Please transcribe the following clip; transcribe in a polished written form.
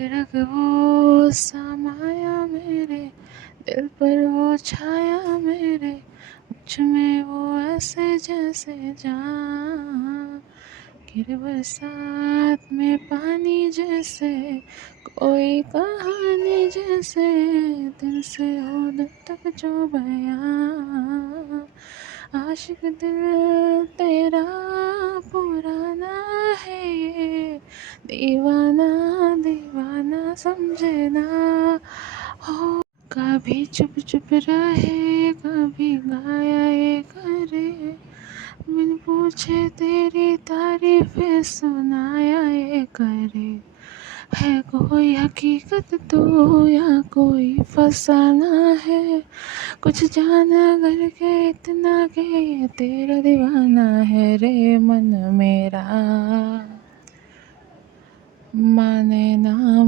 रग वो समाया मेरे दिल पर वो छाया मेरे, मुझ में वो ऐसे जैसे जान। गिरे बरसात में पानी जैसे, कोई कहानी जैसे, दिल से हो दिल तक जो बयां। आशिक दिल तेरा पुराना है ये, दीवाना दीवाना समझे ना हो। कभी चुप चुप रहे, कभी गाया ये करे, बिन पूछे तेरी तारीफें सुनाया ये करे। है कोई हकीकत तो या कोई फसाना है, कुछ जाना करके इतना कि ये तेरा दीवाना है रे मन मेरा। माने ना